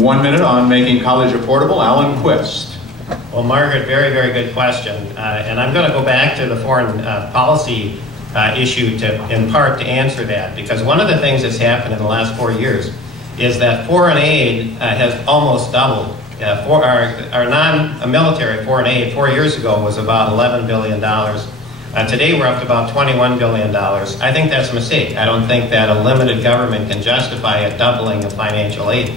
1 minute on making college affordable, Alan Quist. Well, Margaret, very, very good question. And I'm going to go back to the foreign policy issue in part to answer that, because one of the things that's happened in the last 4 years is that foreign aid has almost doubled. For our non-military foreign aid 4 years ago was about $11 billion. Today we're up to about $21 billion. I think that's a mistake. I don't think that a limited government can justify a doubling of financial aid.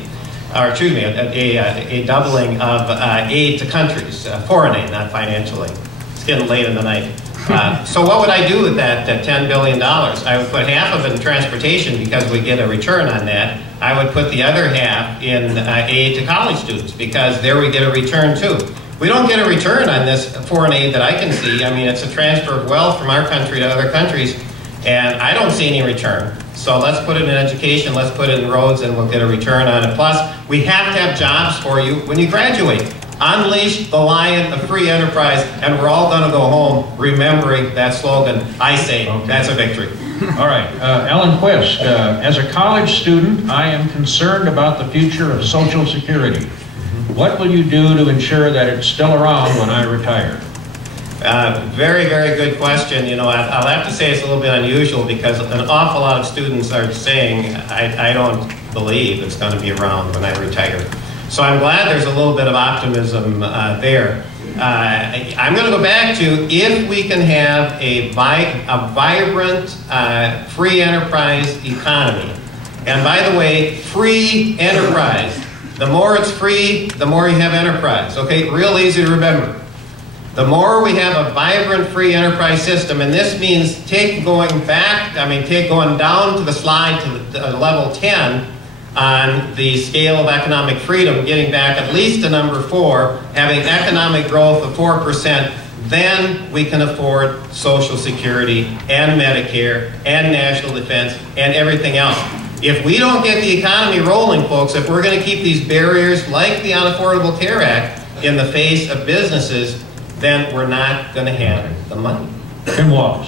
Or excuse me, a doubling of aid to countries, foreign aid, not financial aid. It's getting late in the night. So what would I do with that $10 billion? I would put half of it in transportation because we get a return on that. I would put the other half in aid to college students because there we get a return too. We don't get a return on this foreign aid that I can see. I mean, it's a transfer of wealth from our country to other countries, and I don't see any return. So let's put it in education, let's put it in roads, and we'll get a return on it. Plus, we have to have jobs for you when you graduate. Unleash the lion of free enterprise, and we're all going to go home remembering that slogan. I say, that's a victory. All right, Alan Quist, as a college student, I am concerned about the future of Social Security. What will you do to ensure that it's still around when I retire? Very, very good question. You know, I'll have to say it's a little bit unusual because an awful lot of students are saying, I don't believe it's going to be around when I retire. So I'm glad there's a little bit of optimism there. I'm going to go back to if we can have a vibrant, free enterprise economy. And by the way, free enterprise. The more it's free, the more you have enterprise. Okay, real easy to remember. The more we have a vibrant free enterprise system, and this means going down to the slide to level 10 on the scale of economic freedom, getting back at least to number 4, having economic growth of 4%, then we can afford Social Security and Medicare and national defense and everything else. If we don't get the economy rolling, folks, if we're going to keep these barriers like the Unaffordable Care Act in the face of businesses, then we're not going to have the money. Tim Walz.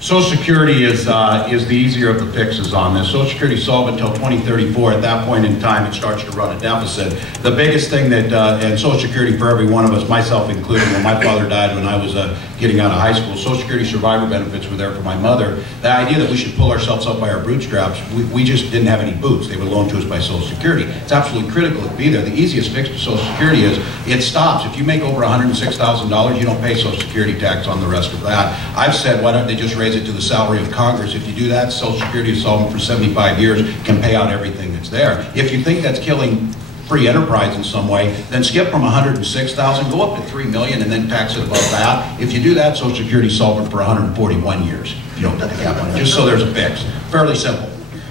Social Security is the easier of the fixes on this. Social Security is solvent until 2034. At that point in time, it starts to run a deficit. The biggest thing that, and Social Security for every one of us, myself included, when my father died when I was getting out of high school, Social Security survivor benefits were there for my mother. The idea that we should pull ourselves up by our bootstraps, we just didn't have any boots. They were loaned to us by Social Security. It's absolutely critical to be there. The easiest fix to Social Security is it stops. If you make over $106,000, you don't pay Social Security tax on the rest of that. I've said, why don't they just raise it to the salary of Congress? If you do that, Social Security is solvent for 75 years, can pay out everything that's there. If you think that's killing free enterprise in some way, then skip from 106,000, go up to 3 million, and then tax it above that. If you do that, Social Security is solvent for 141 years. If you don't put the cap on it, just so there's a fix. Fairly simple.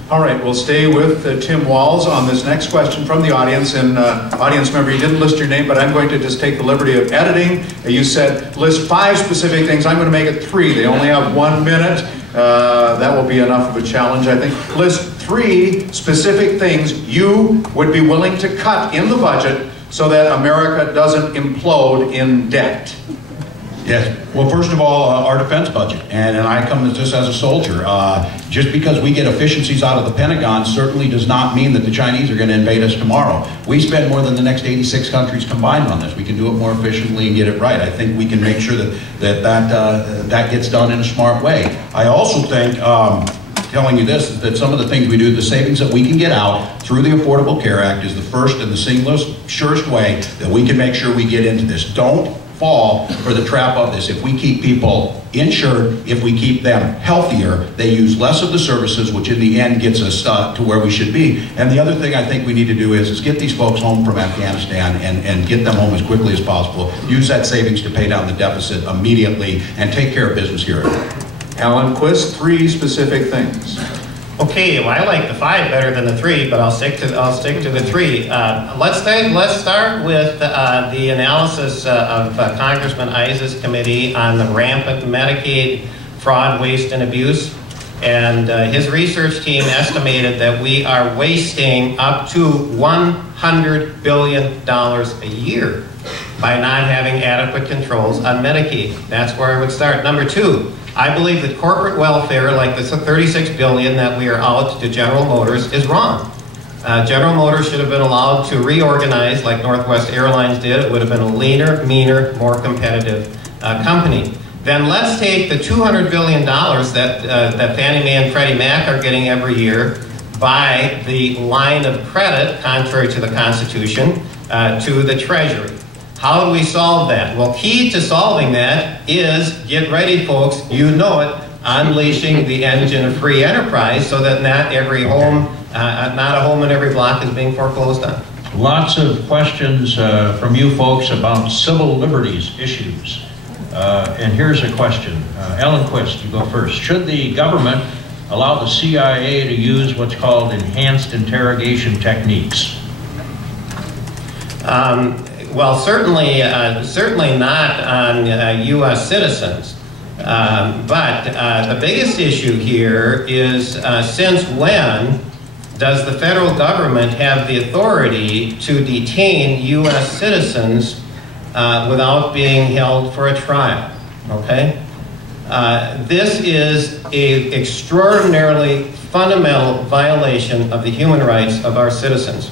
All right, we'll stay with Tim Walz on this next question from the audience. And audience member, you didn't list your name, but I'm going to just take the liberty of editing. You said list 5 specific things. I'm going to make it 3. They only have 1 minute. That will be enough of a challenge, I think. List 3 specific things you would be willing to cut in the budget so that America doesn't implode in debt. Yes. Well, first of all, our defense budget, and I come to this as a soldier. Just because we get efficiencies out of the Pentagon certainly does not mean that the Chinese are going to invade us tomorrow. We spend more than the next 86 countries combined on this. We can do it more efficiently and get it right. I think we can make sure that gets done in a smart way. I also think, telling you this, is that some of the things we do, the savings that we can get out through the Affordable Care Act is the first and the surest way that we can make sure we get into this. Don't fall for the trap of this. If we keep people insured, if we keep them healthier, they use less of the services, which in the end gets us to where we should be. And the other thing I think we need to do is get these folks home from Afghanistan and get them home as quickly as possible. Use that savings to pay down the deficit immediately and take care of business here. Alan Quist, 3 specific things. Okay, well, I like the 5 better than the 3, but I'll stick to the 3. Let's start with the analysis of Congressman Issa's committee on the rampant Medicaid fraud, waste, and abuse. And his research team estimated that we are wasting up to $100 billion a year by not having adequate controls on Medicaid. That's where I would start. Number 2. I believe that corporate welfare, like the $36 billion that we are out to General Motors, is wrong. General Motors should have been allowed to reorganize like Northwest Airlines did. It would have been a leaner, meaner, more competitive company. Then let's take the $200 billion that Fannie Mae and Freddie Mac are getting every year by the line of credit, contrary to the Constitution, to the Treasury. How do we solve that? Well, key to solving that is, get ready folks, you know it, unleashing the engine of free enterprise so that not every home, not a home in every block is being foreclosed on. Lots of questions from you folks about civil liberties issues. And here's a question. Ellen Quist, you go first. Should the government allow the CIA to use what's called enhanced interrogation techniques? Well, certainly not on U.S. citizens. But the biggest issue here is since when does the federal government have the authority to detain U.S. citizens without being held for a trial? Okay? This is an extraordinarily fundamental violation of the human rights of our citizens.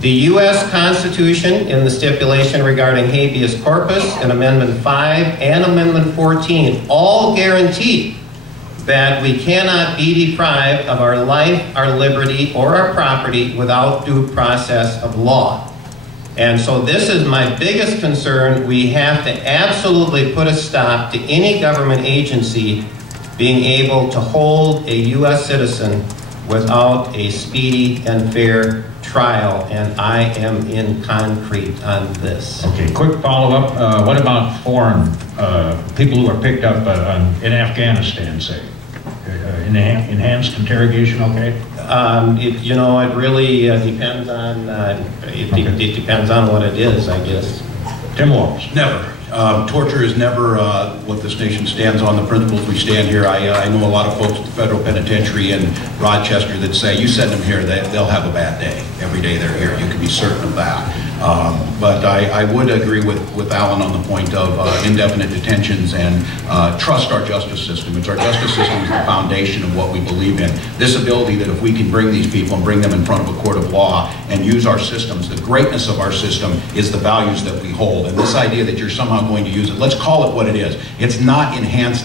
The U.S. Constitution, in the stipulation regarding habeas corpus, in Amendment 5 and Amendment 14, all guarantee that we cannot be deprived of our life, our liberty, or our property without due process of law. And so this is my biggest concern. We have to absolutely put a stop to any government agency being able to hold a U.S. citizen without a speedy and fair trial, and I am in concrete on this. Okay, quick follow-up. What about foreign people who are picked up in Afghanistan, say? Enhanced interrogation, okay? You know, it really depends on, it depends on what it is, I guess. Tim Walz. Never. Torture is never what this nation stands on, the principles we stand here. I know a lot of folks at the federal penitentiary in Rochester that say, you send them here, they'll have a bad day. Every day they're here, you can be certain of that. But I would agree with Alan on the point of indefinite detentions and trust our justice system. It's our justice system is the foundation of what we believe in. This ability that if we can bring these people and bring them in front of a court of law and use our systems, the greatness of our system is the values that we hold. And this idea that you're somehow going to use it, let's call it what it is. It's not enhanced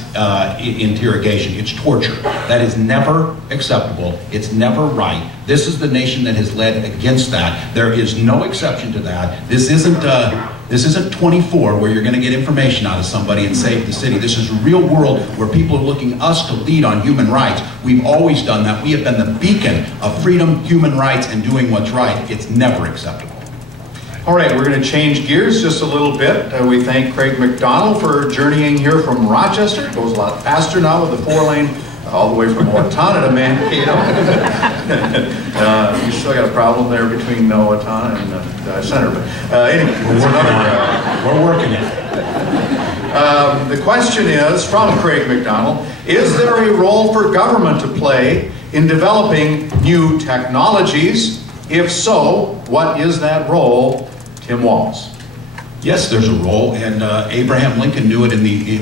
interrogation, it's torture. That is never acceptable. It's never right. This is the nation that has led against that. There is no exception to that. This isn't 24 where you're going to get information out of somebody and save the city. This is real world where people are looking us to lead on human rights. We've always done that. We have been the beacon of freedom, human rights, and doing what's right. It's never acceptable. All right, we're going to change gears just a little bit. We thank Craig McDonald for journeying here from Rochester. It goes a lot faster now with the 4-lane all the way from Owatonna to Mankato. You still got a problem there between Owatonna and Center, but anyway, We're working it. The question is, from Craig McDonald, is there a role for government to play in developing new technologies? If so, what is that role? Tim Walz. Yes, there's a role, and Abraham Lincoln knew it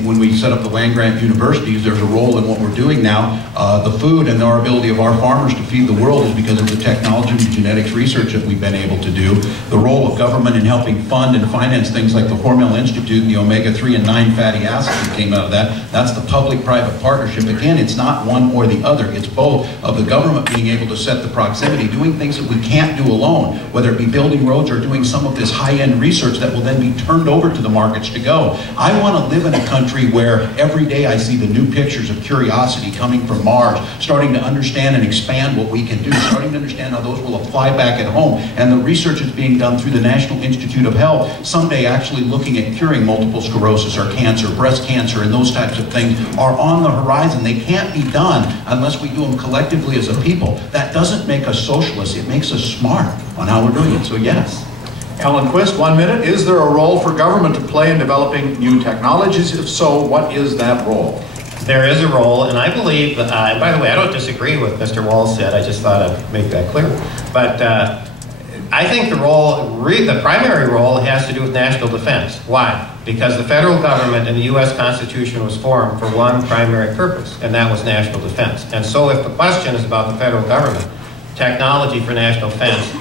when we set up the land-grant universities. There's a role in what we're doing now. The food and our ability of our farmers to feed the world is because of the technology and genetics research that we've been able to do. The role of government in helping fund and finance things like the Hormel Institute and the omega-3 and 9 fatty acids that came out of that. That's the public-private partnership. Again, it's not one or the other. It's both of the government being able to set the proximity, doing things that we can't do alone, whether it be building roads or doing some of this high-end research that will then be turned over to the markets to go. I want to live in a country where every day I see the new pictures of Curiosity coming from Mars, starting to understand and expand what we can do, starting to understand how those will apply back at home, and the research is being done through the National Institute of Health, someday actually looking at curing multiple sclerosis or cancer, breast cancer, and those types of things are on the horizon. They can't be done unless we do them collectively as a people. That doesn't make us socialists, it makes us smart on how we're doing it, so yes. Ellen Quist, 1 minute. Is there a role for government to play in developing new technologies? If so, what is that role? There is a role, and I believe, and by the way, I don't disagree with Mr. Walz said, I just thought I'd make that clear. But I think the primary role has to do with national defense. Why? Because the federal government and the U.S. Constitution was formed for one primary purpose, and that was national defense. And so if the question is about the federal government, technology for national defense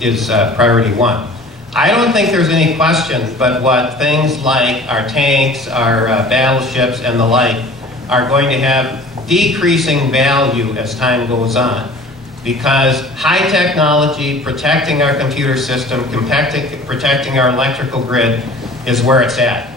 is priority one. I don't think there's any question but what things like our tanks, our battleships, and the like are going to have decreasing value as time goes on, because high technology, protecting our computer system, protecting our electrical grid is where it's at.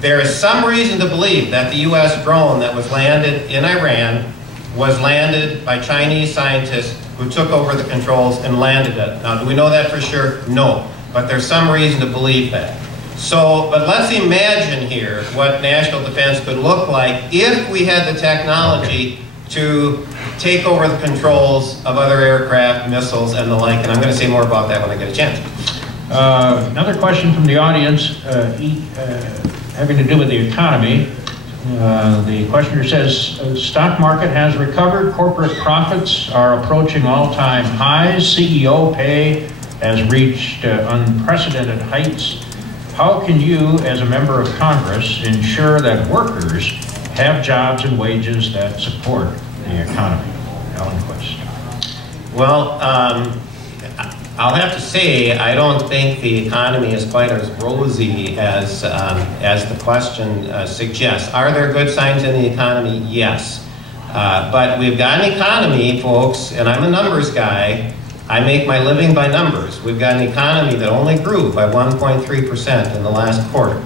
There is some reason to believe that the U.S. drone that was landed in Iran was landed by Chinese scientists who took over the controls and landed it. Now, do we know that for sure? No. But there's some reason to believe that. So, but let's imagine here what national defense could look like if we had the technology to take over the controls of other aircraft, missiles, and the like. And I'm going to say more about that when I get a chance. Another question from the audience having to do with the economy. The questioner says, stock market has recovered, corporate profits are approaching all-time highs, CEO pay has reached unprecedented heights. How can you, as a member of Congress, ensure that workers have jobs and wages that support the economy? Alan Quist. Well, I'll have to say I don't think the economy is quite as rosy as the question suggests. Are there good signs in the economy? Yes. But we've got an economy, folks, and I'm a numbers guy. I make my living by numbers. We've got an economy that only grew by 1.3% in the last quarter.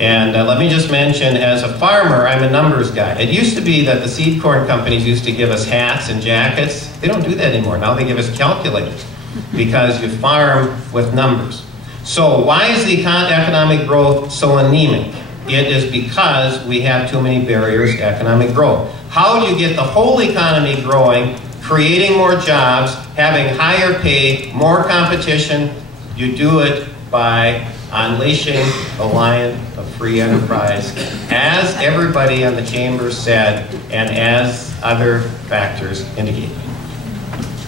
And let me just mention, as a farmer, I'm a numbers guy. It used to be that the seed corn companies used to give us hats and jackets. They don't do that anymore. Now they give us calculators because you farm with numbers. So why is the economic growth so anemic? It is because we have too many barriers to economic growth. How do you get the whole economy growing, creating more jobs, having higher pay, more competition? You do it by unleashing the lion of free enterprise, as everybody in the chamber said, and as other factors indicate.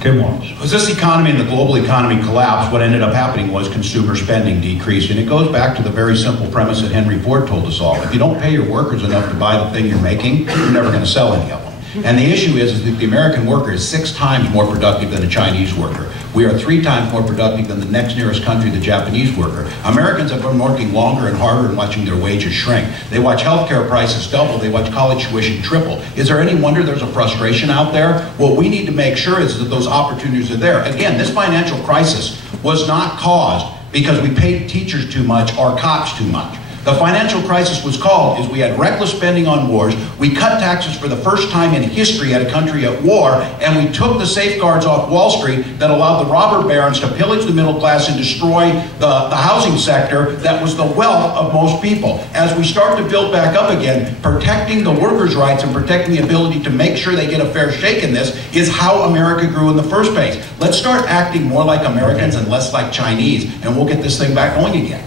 Tim Walz. As this economy and the global economy collapsed, what ended up happening was consumer spending decreased. And it goes back to the very simple premise that Henry Ford told us all. If you don't pay your workers enough to buy the thing you're making, you're never going to sell any of them. And the issue is that the American worker is 6 times more productive than a Chinese worker. We are 3 times more productive than the next nearest country, the Japanese worker. Americans have been working longer and harder and watching their wages shrink. They watch healthcare prices double. They watch college tuition triple. Is there any wonder there's a frustration out there? What we need to make sure is that those opportunities are there. Again, this financial crisis was not caused because we paid teachers too much or cops too much. The financial crisis was called is we had reckless spending on wars, we cut taxes for the first time in history at a country at war, and we took the safeguards off Wall Street that allowed the robber barons to pillage the middle class and destroy the housing sector that was the wealth of most people. As we start to build back up again, protecting the workers' rights and protecting the ability to make sure they get a fair shake in this is how America grew in the first place. Let's start acting more like Americans and less like Chinese, and we'll get this thing back going again.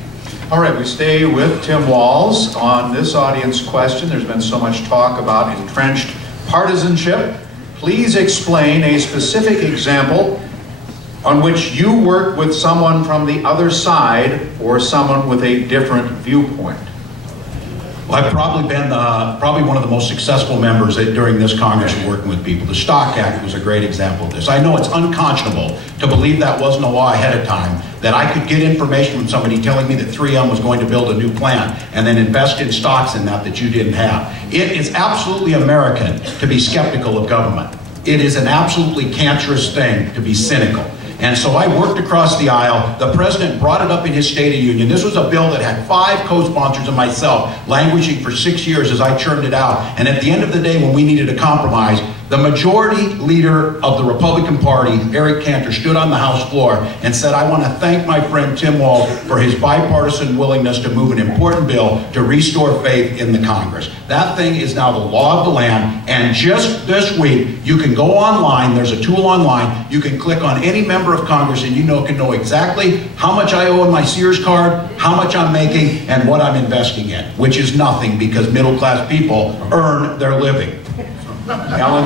All right, we stay with Tim Walz on this audience question. There's been so much talk about entrenched partisanship. Please explain a specific example on which you work with someone from the other side or someone with a different viewpoint. Well, I've probably been probably one of the most successful members during this Congress of working with people. The Stock Act was a great example of this. I know it's unconscionable to believe that wasn't a law ahead of time, that I could get information from somebody telling me that 3M was going to build a new plant and then invest in stocks in that you didn't have. It is absolutely American to be skeptical of government. It is an absolutely cancerous thing to be cynical. And so I worked across the aisle. The president brought it up in his State of Union. This was a bill that had 5 co-sponsors and myself languishing for 6 years as I churned it out. And at the end of the day, when we needed a compromise, the majority leader of the Republican Party, Eric Cantor, stood on the House floor and said, I want to thank my friend Tim Walz for his bipartisan willingness to move an important bill to restore faith in the Congress. That thing is now the law of the land, and just this week, you can go online, there's a tool online, you can click on any member of Congress and you can know exactly how much I owe in my Sears card, how much I'm making, and what I'm investing in, which is nothing because middle-class people earn their living. Alan?